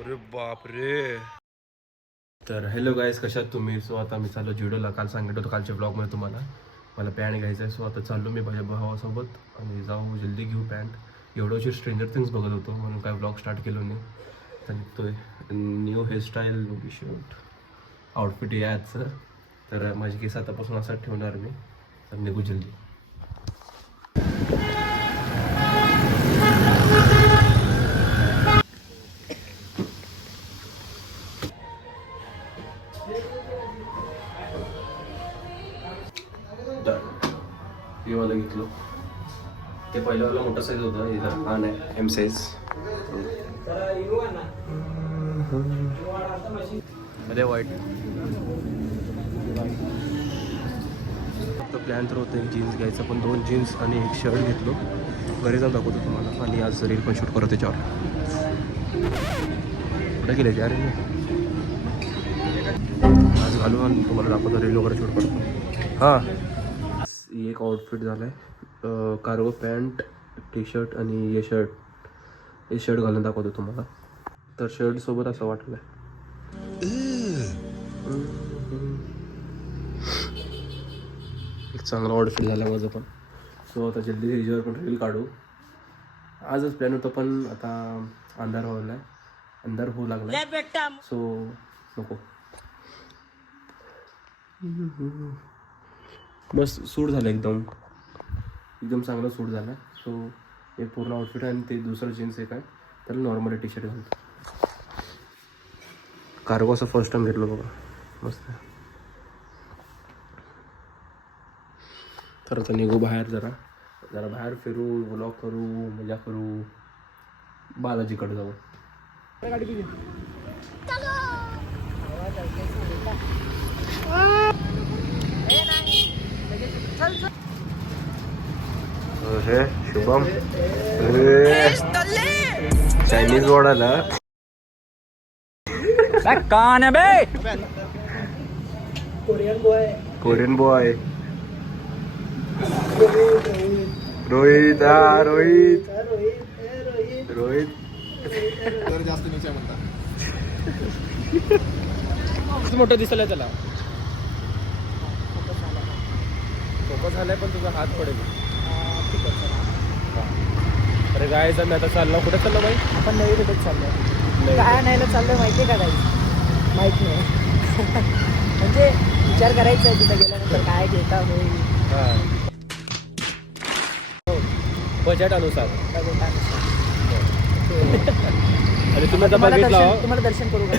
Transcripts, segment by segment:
अरे बापरे. तर हॅलो गाईज, कशात तुम्ही? सो आता मी चाललो जुडोला. काल सांगितलं होतं कालच्या ब्लॉगमध्ये तुम्हाला मला पॅन्ट घ्यायचं आहे. सो आता चाललो मी माझ्या भावासोबत आणि जाऊ जल्दी घेऊ पॅन्ट. एवढं स्ट्रेंजर थिंग्स बघत होतो म्हणून काय ब्लॉग स्टार्ट केलो नाही. तर निघतोय. New hairstyle, new shirt, outfit याचं. तर माझी केस आतापासून असाच ठेवणार मी. तर निघू जल्दी. हे वाला घेतलं. ते पहिल्यावाला मोठा साईज होता, हे लहान आहे, एम साईज. अरे वाईट. फक्त प्लॅन तर होतं एक जीन्स घ्यायचं, पण 2 जीन्स आणि एक शर्ट घेतलो. घरी जाऊन दाखवतो तुम्हाला. आणि आज रील पण शूट करतो त्याच्यावर. कुठे गेले ते? अरे आज घालू आणि तुम्हाला दाखवतो, रील वगैरे शूट करतो. हां, एक आउटफिट झाला आहे. कार्गो पॅन्ट, टी शर्ट आणि हे शर्ट घालून दाखवतो तुम्हाला. तर शर्टसोबत असं वाटलं आहे. एक चांगला आउटफिट झाला माझं पण. सो आता जल्दी ह्याच्यावर पण रील काढू. आजच प्लॅन होतं, पण आता अंधार होऊ लागला. सो नको. मस्त सूट झालं, एकदम चांगलं सूट झालं. सो हे पूर्ण आउटफिट आहे आणि ते दुसरं जीन्स एक आहे, त्याला नॉर्मल टी शर्ट घालतो. कार्गो असं फर्स्ट टाइम घेतलं बघा, मस्त. तर आता निघू बाहेर, जरा बाहेर फिरू, व्लॉग करू, मजा करू. बालाजीकडे जाऊ. हे शुभम चायनीज वाढायला कौन है बे? Korean boy Rohit. जास्त नीचे म्हणतात. मोठं दिसलं त्याला. फोकस झालाय, पण तुझा हात पडेल. अरे गाय, मी आता चाललो. कुठे चाललो बाई? आपण नवी भेटत चाललोय. काय न्यायला चाललोय माहितीये का? काही माहित नाही. म्हणजे विचार करायचा आहे तिथे गेल्यानंतर काय घेता होईल. बजेट अनुसार. आणि तुम्ही आता बघितलं, तुम्हाला दर्शन करू का?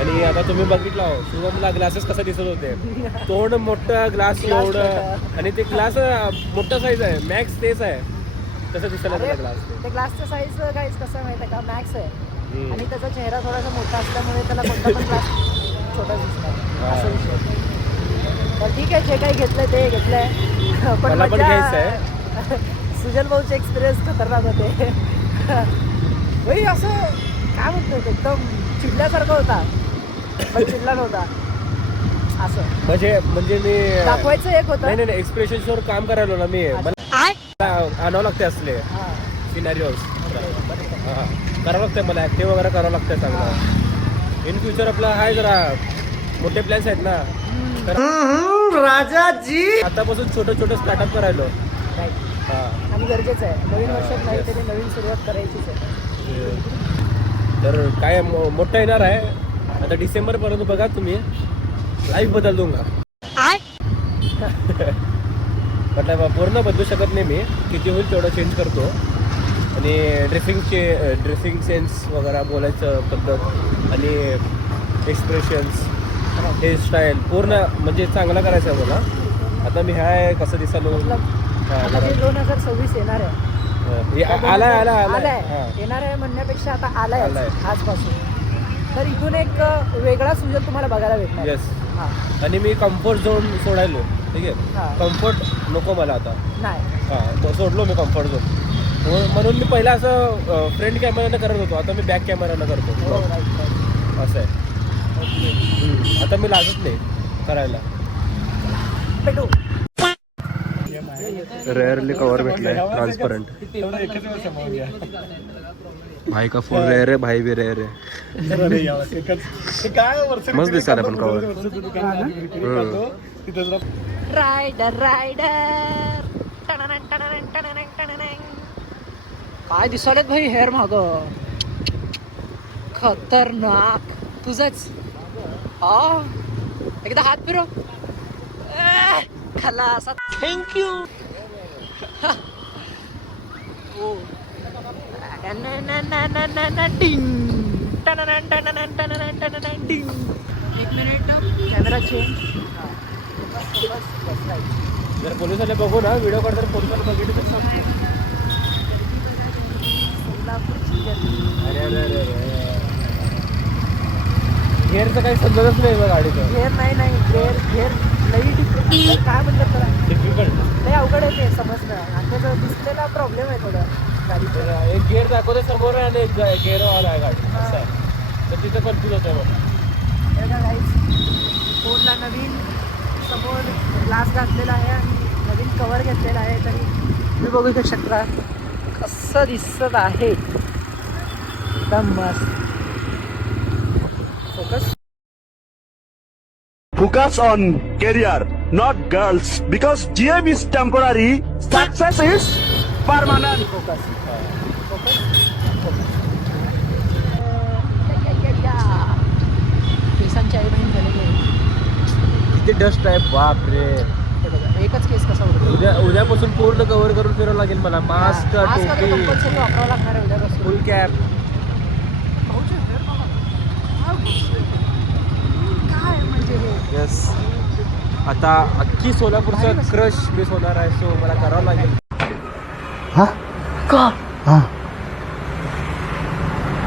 आणि आता तुम्ही बघितलं शुभमला ग्लासेस कसा दिसत होते. तोंड मोठं, ग्लास एवढं, आणि ते ग्लास मोठा साईज आहे, मॅक्स तेच आहे. कसं दिसलं त्याला ग्लास? ते ग्लासचा साईज काय कसं माहिती आहे का? मॅक्स आहे. आणि त्याचा चेहरा थोडासा मोठा असल्यामुळे त्याला कोणता पण ग्लास छोटा दिसतो, असा विषय. तर ठीक आहे, जे काही घेतलंय ते घेतलंय. पण मला पण घ्यायचं आहे. सुजल भाऊचे एक्सपिरियन्स खतरनाक होते. भाई असं काय म्हणतो, एकदम चिडल्यासारखं होता, पण चिडला नव्हता. असं म्हणजे मी दाखवायचं एक होतं. नाही, एक्सप्रेशन शोर काम करायलो ना मी. मला आणावं लागते असले सिनारिओज. करावं लागतंय मला, ऍक्टिव्ह वगैरे करावं लागतंय चांगलं. इन फ्युचर आपला आहे जरा मोठे प्लॅन्स आहेत ना. राजाजी आतापासून छोटं स्टार्टअप करायलो. आणि गरजेचं आहे. नवीन वर्षात काहीतरी नवीन सुरुवात करायचीच आहे. तर काय मोठं येणार आहे आता डिसेंबर पर्यंत. बघा तुम्ही, लाईफ बदल दूंगा. म्हटलं पूर्ण बदलू शकत नाही मी, किती होईल तेवढं चेंज करतो. आणि ड्रेसिंग सेन्स वगैरे, बोलायचं पद्धत आणि एक्सप्रेशन्स, हेअरस्टाईल पूर्ण म्हणजे चांगला करायचं आहे मला. आता मी ह्या कसं दिसालो. 2026 येणार आहे. आलाय येणार आहे म्हणण्यापेक्षा आता आलाय आजपासून. तर इथून एक वेगळा सुजल तुम्हाला बघायला भेटणार. येस. आणि मी कम्फर्ट झोन सोडायलो. ठीक आहे, कम्फर्ट नको मला आता. नाही, सोडलो मी कम्फर्ट झोन. म्हणून मी पहिला असं फ्रंट कॅमेरानं करत होतो, आता मी बॅक कॅमेरानं करतो. असं आहे. आता मी लाजत नाही करायला. भेटू. रेअरली कवर भेटलाय ट्रान्सपरंट. भाई का फुल रेअर आहे, भाई बी रेअर आहे. मस्त दिसायला पण कवर. रायडर रायडर काय दिसालेत भाई हेअर माग खतरनाक. तुझच हा एकदा हात फिरव. खलास. थँक्यू. एक मिनिट कॅमेरा चेंज. जर पोलिसांना बघू ना व्हिडिओ काढताना पोलिसांना बघितलं तर समजेल. अरे अरे अरे गेअरचं काही समजतच नाही बघ गाडीचं. घेर नाही घेर लई डिफिकल्ट. काय म्हणतात त्याला, डिफिकल्ट लई अवघड आहे ते समजणं. आणि त्याचा दिसलेला प्रॉब्लेम आहे थोडा गाडीचा. एक गेअर दाखवते समोर आहे आणि एक गेअरवाला आहे गाडी असं आहे. तर तिथं कन्फ्यूज होतं बघ. फोनला नवीन समोर ग्लास घातलेला आहे आणि नवीन कवर घेतलेला आहे. तरी तुम्ही बघू शकता कसं दिसत आहे. एकदम मस्त. Focus. Focus on career, not girls. Because GM is temporary, success is permanent. Focus. केसांची आई बहीण झालेली आहे. किती डस्ट आहे बाप रे. हे बघा एकच केस कसा उडतो. उद्यापासून पूर्ण कव्हर करून फिरावं लागेल मला. मास्क, टोपी, कंपल्सरी वापरावं लागणार आहे उद्यापासून. फुल कॅप. काय म्हणजे हे यस. आता अख्खी सोलापूरचा क्रश मिस होणार आहे. सो मला करावं लागेल. का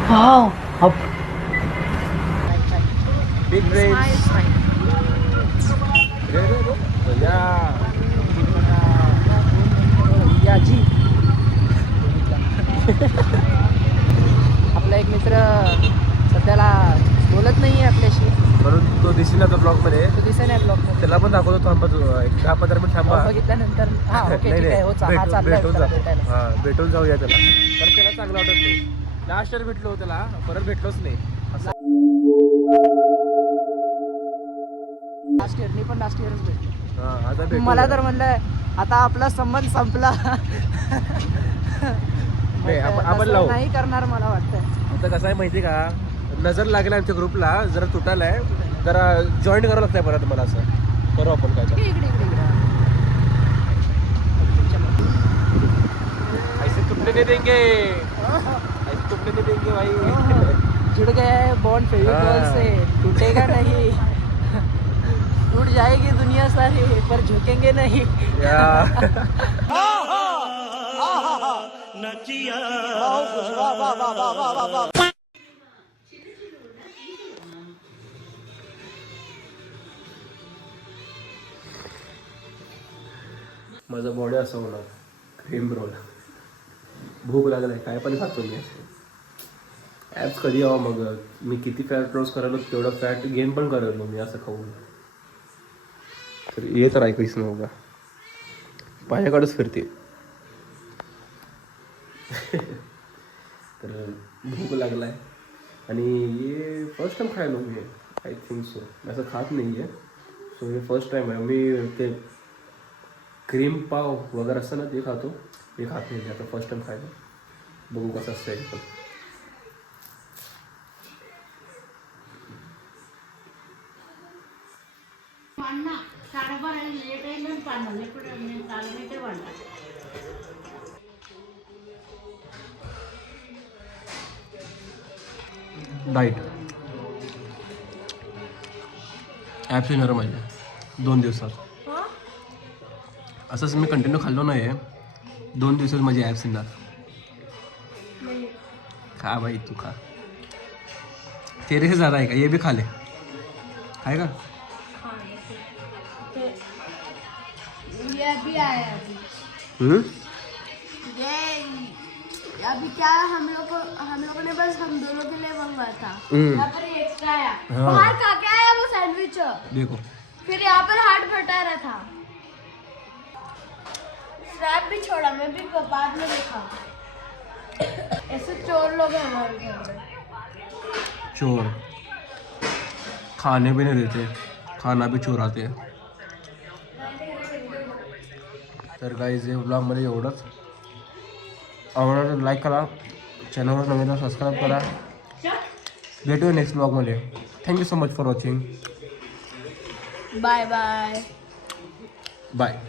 वाव. Big brains. याजी. आपला एक मित्र सध्याला बोलत नाही आहे आपल्याशी. म्हणून तो दिसेल आता ब्लॉग मध्ये. तो दिसत नाही ब्लॉग मध्ये. त्याला पण दाखवतो. थांबा तू एक 10-15 मिनिट थांबा. बघितल्यानंतर हा ओके ठीक आहे. हो हा चाललाय भेटून त्याला जाऊ. भेटायला. हा भेटून जाऊया त्याला. तर त्याला चांगलं वाटत नाही. लास्ट इयर भेटलो त्याला, परत भेटलोच नाही असं. लास्ट इयर मी पण लास्ट इयरच भेटलो. हा आता भेटू. मला तर म्हणलं आता आपला संबंध संपला. आपण लावू. नाही करणार मला वाटतं. आता कसं आहे माहिती का, नजर लागेल आमच्या ग्रुपला. जरा तुटायला आहे, जरा जॉईन करावं लागतंय परत मला. असं करू आपण काय तर. इकडे ऐसे तुटने नहीं देंगे, ऐसे तुटने नहीं देंगे भाई. जुड़ गए बॉन्ड फेविकॉल से, टूटेगा नहीं. टूट जाएगी दुनिया सारी पर झुकेंगे नहीं. माझा बॉडी असं होणार. Cream roll. भूक लागलाय, काय पण खातो मी असं. ॲप्स कधी यावं मग. मी किती फॅट लॉस करायलो तेवढं फॅट गेन पण करायलो मी असं खाऊन. तर ये तर ऐकायच नव्हतं का, माझ्याकडेच फिरते. तर भूक लागलाय आणि हे फर्स्ट टाइम खायलो मी. I think so. मी असं खात नाही आहे. सो हे फर्स्ट टाइम आहे. मी ते क्रीम पाव वगैरे असतं ना ते खातो. मी खात नाही. आता फर्स्ट टाइम खायला. बघू कसं असतं एकदम. डाईट ॲप्स येणार माझ्या 2 दिवसात. असंच मी कंटिन्यू खाल्लो नाही आहे. 2 दिवसात माझी ॲप्स येणार. खा भाई तू खा. तेरे से ज़्यादा है का, ये भी खा ले. खाएगा. ये अभी आया अभी। ये अभी क्या हम लोगों ने बस हम दोनों के लिए मंगवाया था। यहाँ पर एक्स्ट्रा आया। हाँ। बाहर खा के आया वो सैंडविच। देखो फिर यहाँ पर हार्ट बटा रहा था। स्नैप भी छोड़ा, मैं भी बाद में देखा। ऐसे चोर लोग हैं हमारे घर में। चोर खाने भी नहीं देते, खाना भी चोराते हैं. तर गाईज हे ब्लॉगमध्ये एवढंच. आवडलं तर लाईक करा, चॅनलवर नवीन सबस्क्राईब करा. भेटूया नेक्स्ट ब्लॉगमध्ये. Thank you so much for watching. Bye bye. Bye.